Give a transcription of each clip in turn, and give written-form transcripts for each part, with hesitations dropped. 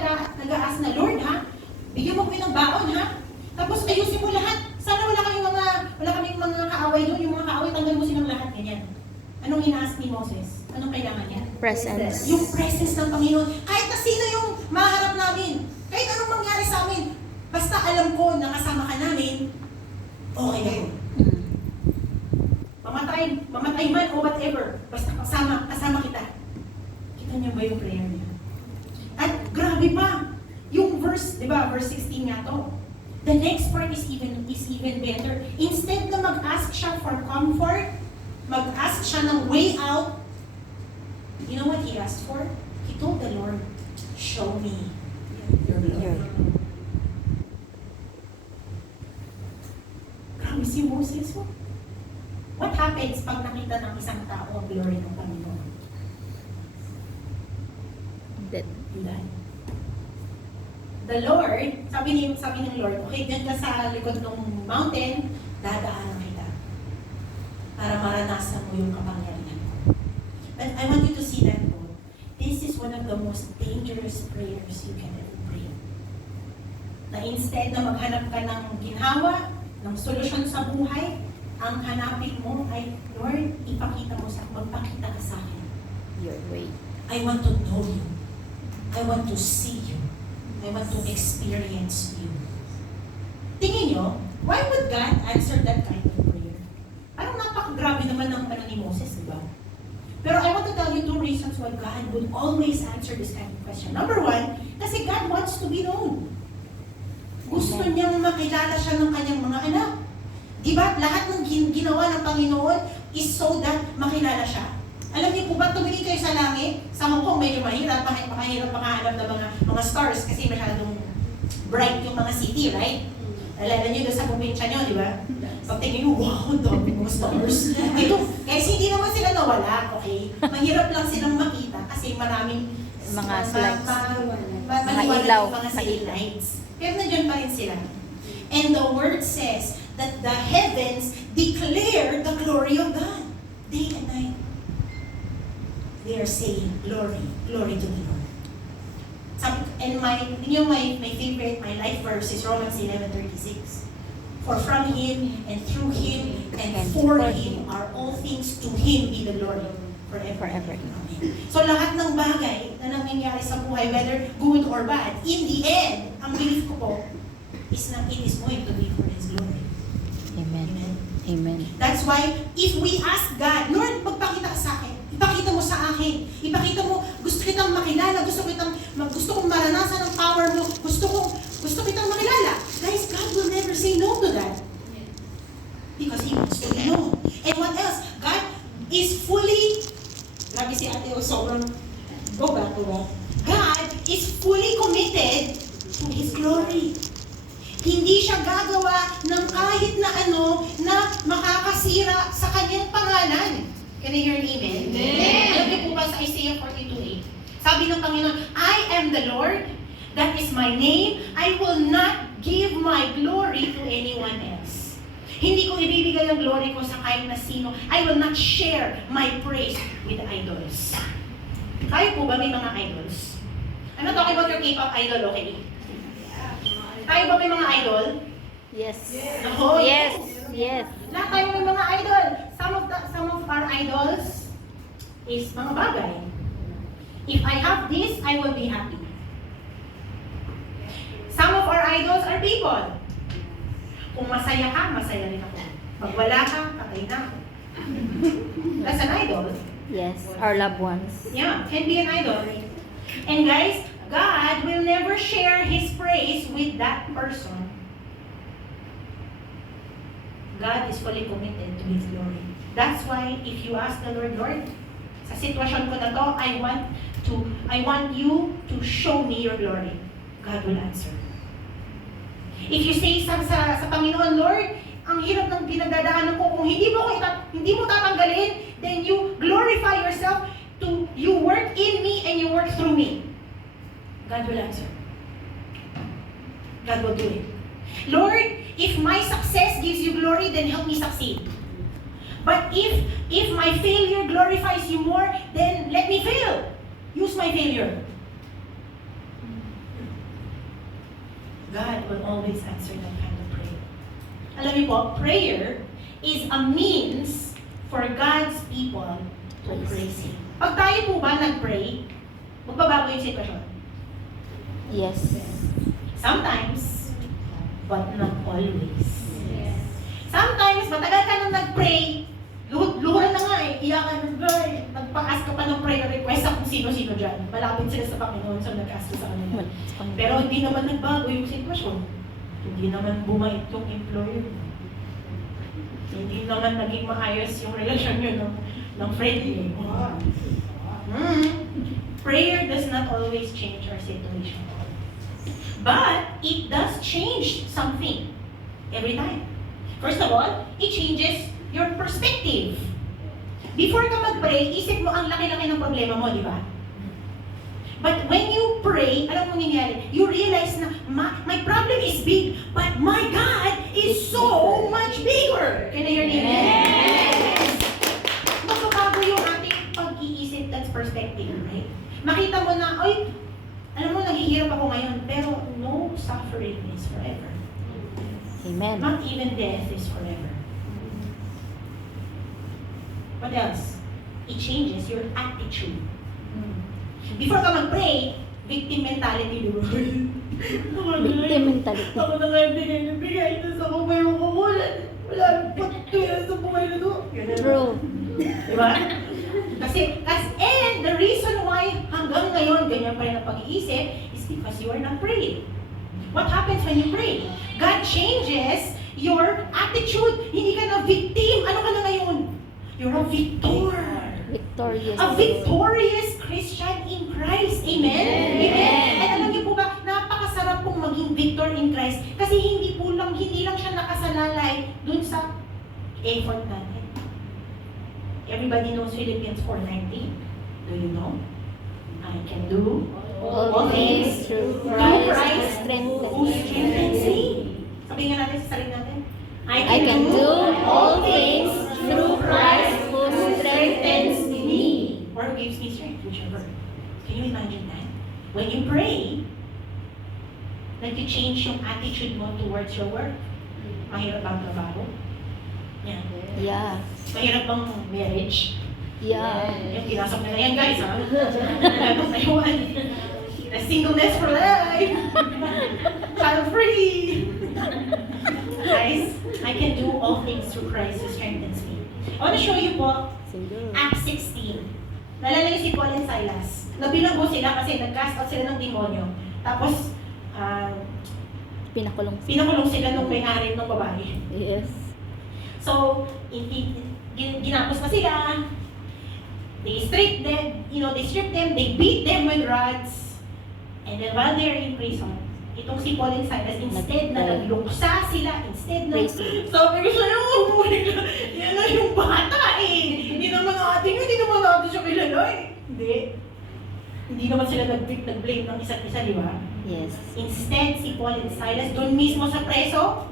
nag-aas na, Lord ha, bigyan mo ko ng baon ha, tapos ayusin mo lahat. Sana wala kaming mga kaaway doon, yung mga kaaway, tanggal mo silang lahat, ganyan. Anong inaas ni Moses? Anong kailangan niya? Presence. Yung presence ng Panginoon. Kahit na sino yung maharap namin, kahit anong mangyari sa amin, basta alam ko na kasama ka namin, okay na yun. Mamatay man o whatever, basta kasama kita. Kita niyo ba yung prayer niya? At grabe pa, yung verse, di ba, verse 16 nga to. The next part is even better. Instead na mag-ask siya for comfort, mag-ask siya ng way out, you know what he asked for? He told the Lord, show me your glory. Grabe si Moses. What happens pag nakita ng isang tao ang glory ng Panginoon? Dead. Diyan. The Lord, sabi ng Lord, okay, dyan ka sa likod ng mountain, dadaanan kita. Para maranasan mo yung kapangyarihan ko. But I want you to see that po. This is one of the most dangerous prayers you can ever pray. Na instead na maghanap ka ng ginhawa, ng solusyon sa buhay, ang hanapin mo ay, Lord, magpakita ka sa akin. Your way. I want to know you. I want to see you. I want to experience you. Tingin nyo, why would God answer that kind of prayer? Parang napakagrabe naman ng ni Moses, di ba? Pero I want to tell you two reasons why God would always answer this kind of question. Number one, kasi God wants to be known. Gusto niyang makilala siya ng kanyang mga anak. Di ba? Lahat ng ginawa ng Panginoon is so that makilala siya. Alam niyo po ba, tumingin kayo sa langit, sa Hong Kong medyo mahirap makahanap ng mga stars kasi masyadong bright yung mga city, right? Alala niyo doon sa probinsya niyo, di ba? Pag tingin niyo, wow, dami mga stars. Ito, kasi hindi naman sila nawala, okay? Mahirap lang silang makita kasi maraming Mga lights. maliwanag ilaw. yung mga city lights. Pero nandiyan pa rin sila. And the word says that the heavens declare the glory of God. Day and night. They are saying, glory, glory to the Lord. And my favorite, my life verse is Romans 11:36. For from Him, and through Him, and for Him, are all things, to Him be the glory forever. Amen. So lahat ng bagay na nangyayari sa buhay, whether good or bad, in the end, ang belief ko po, is na it is going to be for His glory. Amen. Amen. Amen. That's why, if we ask God, Lord, magpakita ka sa akin. Ipakita mo sa akin. Ipakita mo, gusto kitang makilala, gusto kong maranasan ang power mo, gusto kitang makilala. Guys, God will never say no to that. Because He wants to be known. And what else? God is fully, grabe si Ate O, sobrang, go back. God is fully committed to His glory. Hindi siya gagawa ng kahit na ano na makakasira sa kanyang pangalan. Can I hear an amen? Amen. Alam niyo po ba sa Isaiah 42:8? Sabi ng Panginoon, I am the Lord, that is my name, I will not give my glory to anyone else. Hindi ko ibibigay ang glory ko sa kahit na sino. I will not share my praise with idols. Kayo po ba may mga idols? I'm not talking about your K-pop idol, okay? Tayo ba may mga idol? Yes. Oh, Yes. Yes. Lahat tayo may mga idol. Some of our idols is mga bagay. If I have this, I will be happy. Some of our idols are people. Kung masaya ka, masaya rin ako. Pag wala ka, patay na ako. That's an idol. Yes. Our loved ones. Yeah, can be an idol. And guys, God will never share His praise with that person. God is fully committed to His glory. That's why if you ask the Lord, sa sitwasyon ko na to, I want you to show me your glory. God will answer. If you say sa Panginoon, Lord, ang hirap ng pinagdadaanan ko, kung hindi mo tatanggalin, then you glorify yourself to you work in me and you work through me. God will answer. God will do it. Lord, if my success gives you glory, then help me succeed. But if my failure glorifies you more, then let me fail. Use my failure. God will always answer that kind of prayer. Alam niyo po, prayer is a means for God's people to praise Him. Pag tayo po ba nag-pray, magbabago yung sitwasyon. Yes. Sometimes, but not always. Sometimes, matagal ka nang nag-pray, luhuran na nga eh, iyakan na nagpa-ask ka pa ng prayer request sa kung sino-sino dyan. Malapit sila sa Panginoon, so nag-ask ka sa kanila. Pero hindi naman nagbago yung sitwasyon. Hindi naman bumait yung employer mo. Hindi naman naging maayos yung relasyon nyo ng friend mo. Prayer does not always change our situation. But it does change something every time. First of all, it changes your perspective. Before ka mag-pray, isip mo ang laki-laki ng problema mo, di ba? But when you pray, alam mo nangyayari, you realize na my problem is big, but my God is so much bigger. Can I hear you? Yes! Magbabago yung ating pag-iisip, that's perspective, right? Makita mo na, ay, alam mo, naghihirap ako ngayon, pero no suffering is forever. Amen. Not even death is forever. What else? It changes your attitude. Before ka mag-pray, victim mentality, di ba? Victim mentality. Ako na nga yung bigay na sa buhay ko. Wala pagkaya sa buhay na to. True. Di ba? And the reason why hanggang ngayon ganyan pa rin ang pag-iisip is because you are not praying. What happens when you pray? God changes your attitude. Hindi ka na victim. Ano ka na ngayon? You're a victor. Victorious. A victorious Christian in Christ. Amen? Amen. At alam niyo po ba, napakasarap pong maging victor in Christ kasi hindi lang siya nakasalalay dun sa effort natin. Everybody knows Philippians 4:19. Do you know? I can do All things through Christ who strengthens me. Sabihin nga natin sa sarili natin. I can do all things through Christ who strengthens me. Or gives me strength, whichever. Can you imagine that? When you pray, nag-change yung attitude mo towards your work. Mahirap bang trabaho? Yan. Yeah. Mahirap bang marriage? Yeah. Yung pinasok nila yan, guys, ha? Ganong tayuan. The singleness for life. Child free. Guys, I can do all things through Christ who strengthens me. I want to show you po, Acts 16. Nalala niyo si Paul and Silas. Nabilanggo sila kasi nag-cast out sila ng demonyo. Tapos, Pinakulong. pinakulong sila nung may-ari ng babae. Yes. So, ginapos na sila. They stripped them, they beat them with rods. And then while they're in prison, itong si Paul and Silas, instead na nagluksa sila, instead na, sabi ko sa'yo, yan na yung bata eh. Hindi naman natin siya kilala eh. Hindi naman sila nag-blame ng isa't isa, di ba? Yes. Instead, si Paul and Silas, doon mismo sa preso,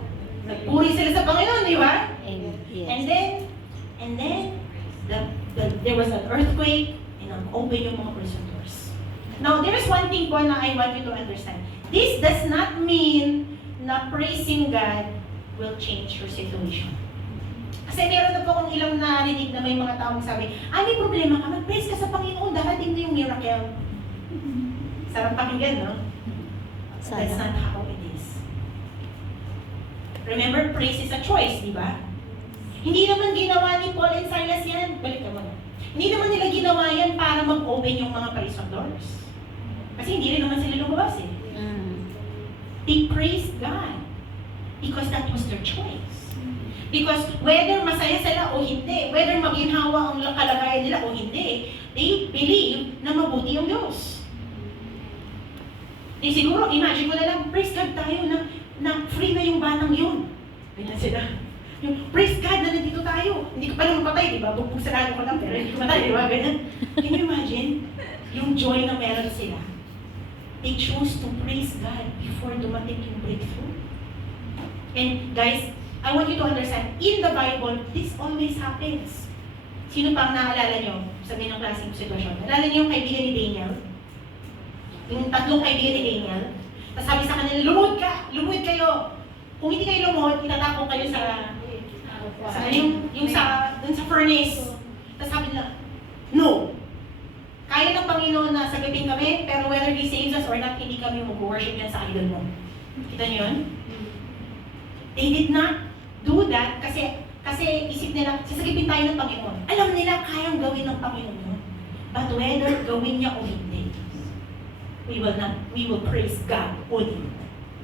nagpuri sila sa Panginoon, di ba? Yes. And then, there was an earthquake, and open yung mga prison doors. Now, there's one thing po na I want you to understand. This does not mean na praising God will change your situation. Kasi meron na po akong ilang narinig na may mga taong sabi, may problema ka, mag-praise ka sa Panginoon, darating na yung miracle. Sarap pakinggan, no? That's not how it is. Remember, praise is a choice, di ba? Hindi naman ginawa ni Paul and Silas yan. Balik ka muna. Hindi naman nila ginawa yan para mag-open yung mga prison doors. Kasi hindi rin naman sila lumabas eh. They praised God because that was their choice. Because whether masaya sila o hindi, whether maginhawa ang kalagayan nila o hindi, they believe na mabuti ang Diyos. Di siguro, imagine ko na lang, praise God tayo na free na yung batang yun. Ganyan sila. Yung, praise God na nandito tayo. Hindi ka pa lang mapatay, di ba? Bugbog sarado ko lang, pero hindi ko matay, di ba? Ganyan. Can you imagine? Yung joy na meron sila. They chose to praise God before dumating yung breakthrough. And guys, I want you to understand, in the Bible, this always happens. Sino pa ang naalala nyo sa ganong klaseng sitwasyon? Naalala nyo yung kaibigan ni Daniel? Yung tatlong kaibigan ni Daniel? Tapos sabi sa kanila, lumuhod kayo. Kung hindi kayo lumuhod, itatapon kayo sa yung sa dun sa furnace. Tapos sabi nila, no. Kaya ng Panginoon na sagipin kami, pero whether He saves us or not, hindi kami mag-worship yan sa idol mo. Kita niyo yun? They did not do that kasi isip nila, sasagipin tayo ng Panginoon. Alam nila, kayang gawin ng Panginoon yun. But whether gawin niya o hindi, we will praise God only,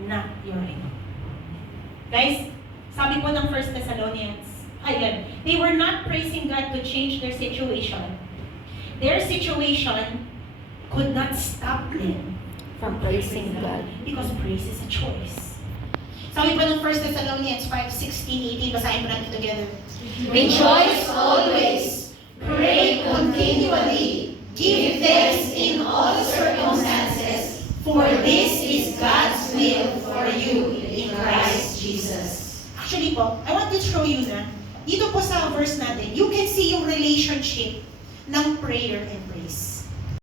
not your idol. Guys, sabi po ng 1 Thessalonians, they were not praising God to change their situation. Their situation could not stop them From praising God. because praise is a choice. Sabi po ng 1 Thessalonians 5:16-18, basahin mo natin together. Rejoice always, pray continually, give thanks in all circumstances, for this is God's will for you in Christ Jesus. Actually po, I want to show you na, dito po sa verse natin, you can see yung relationship ng prayer and praise.